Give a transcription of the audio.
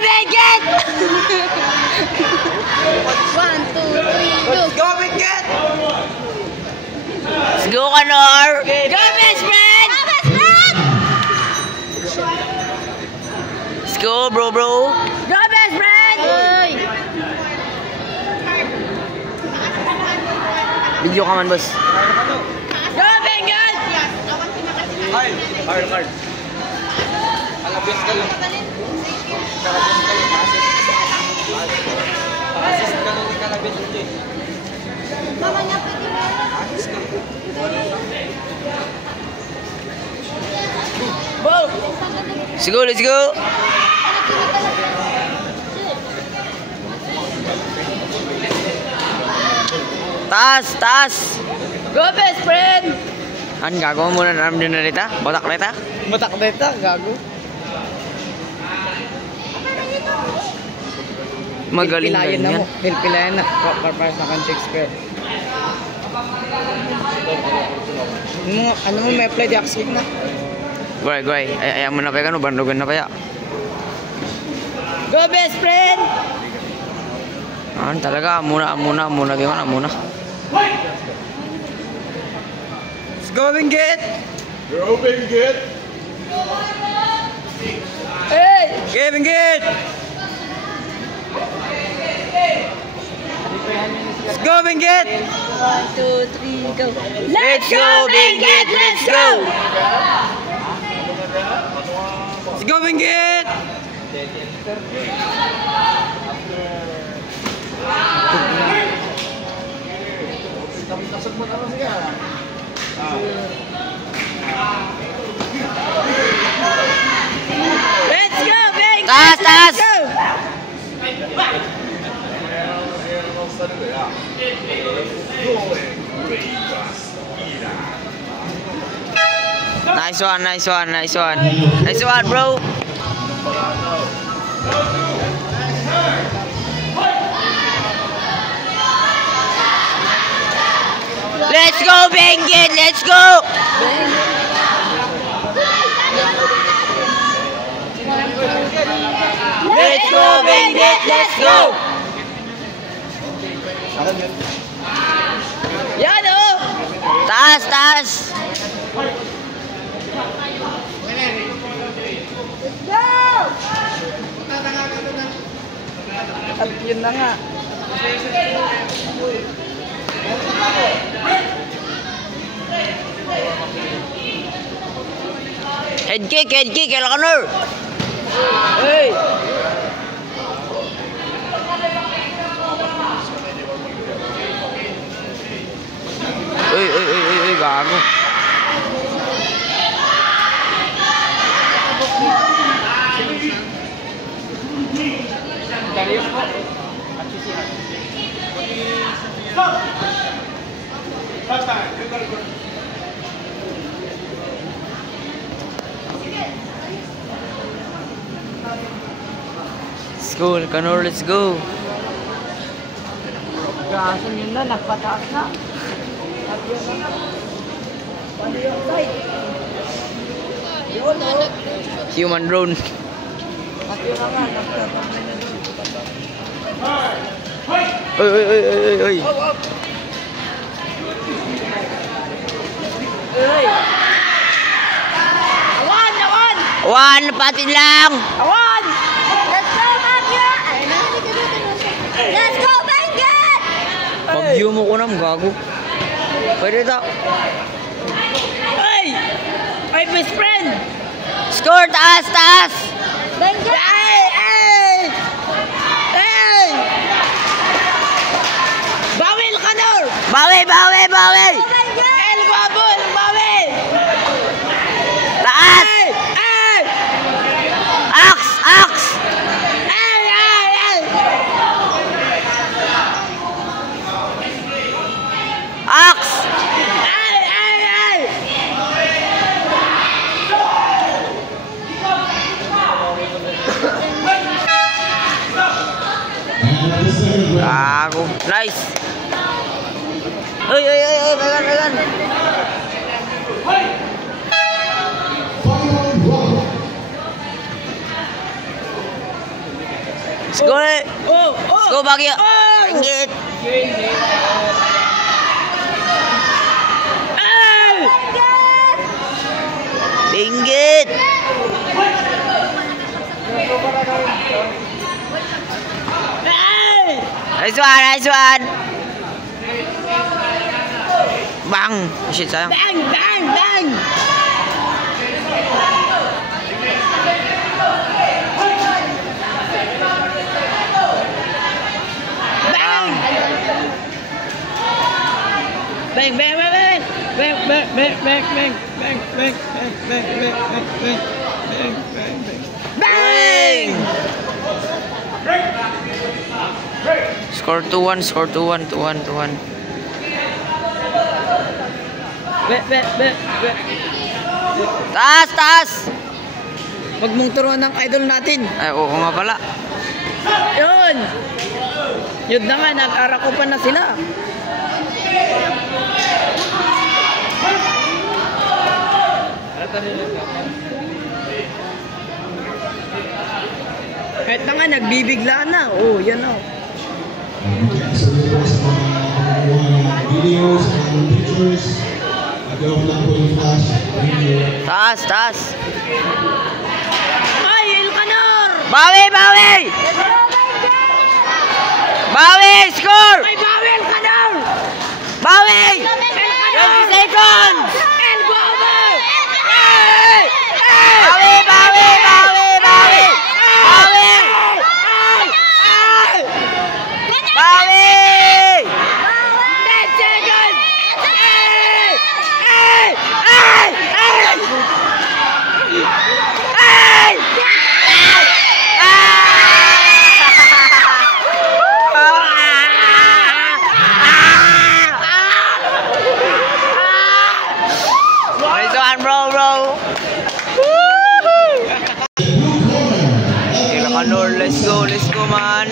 Bigot! 1, 2, 3, go! Go, Bigot! Let's go, Kanor! Go, best friend! Go, best friend! Let's go, bro. Go, best friend! Uy! Video ka man, boss. Go, Bigot! Hard. Kalabis ka lang. Assist ka lang ni Kalabis. Mama niya pwede mo. Assist ka. Let's go. Taas. Go, best friend! An, gago mo muna namin din na rita? Batak rita? Matak dito, gago. Magaling ganyan. Pilpilayan na. Para sa kan Shakespeare. Ano mo may play di aksik na? Goy. Ayaw mo na pa yan, bandugan na pa yan. Go, best friend! Talaga, muna. Gimana, muna. Let's go, Bigot! Go, Bigot! Hey! Okay, Bigot! Let's go, Bigot! 1, 2, 3, go! Let's go, Bigot! Let's go! Let's go, Bigot! Let's go, Bigot! Taas! Nice one, bro. Let's go, Bigot. Let's go. Let's go, Bigot. Let's go. Yan, oh. Taas. At yun na nga. Head kick, kailan ka, Nor? Hey! Uy, gago. Let's go, Kanor, let's go. Gasan yun na, nagpataas na. Human drone. Uy. Awan, patin lang. Awan. Let's go, Mafia! Let's go, Bigot! Pag-view mo ko nam, gago. Pwede ito. Hey! My best friend! Score, taas! Bigot! Hey! Bawil ka, Nor! Bawi! El Guapo! Bawi! Taas! Axe! Axe! Gago. Nice. Pegan. Let's go. Let's go, Baguio. Benggit. Benggit. Nice one, nice one. Bang. Oh, shit, sayang. Bang! Bang! Bang! Bang. Bang! Bang! Bang! Bang! Bang! Bang! Bang! Bang! Bang! Bang! Bang! Bang! Bang! Bang! Bang! Bang! Bang! Bang. Score 2-1, score 2-1, 2-1, 2-1. Taas, taas! Huwag mong turuan ng idol natin. Ay, oo nga pala. Yun! Yun na nga, nag-arakupan na sila. Kahit na nga, nagbibigla na. Oh, yan o. Videos and pictures. Nag-off lang po yung flash. Thank you. Taas, taas. Ay, Elcanor! Bawi, bawi! Bawi, score! Ay, bawi, Elcanor! Bawi! 20 seconds! El Guava! Bawi, bawi, bawi, bawi! Bawi! Bawi! 10 seconds! Nice one, bro. Elcanor, let's go, man.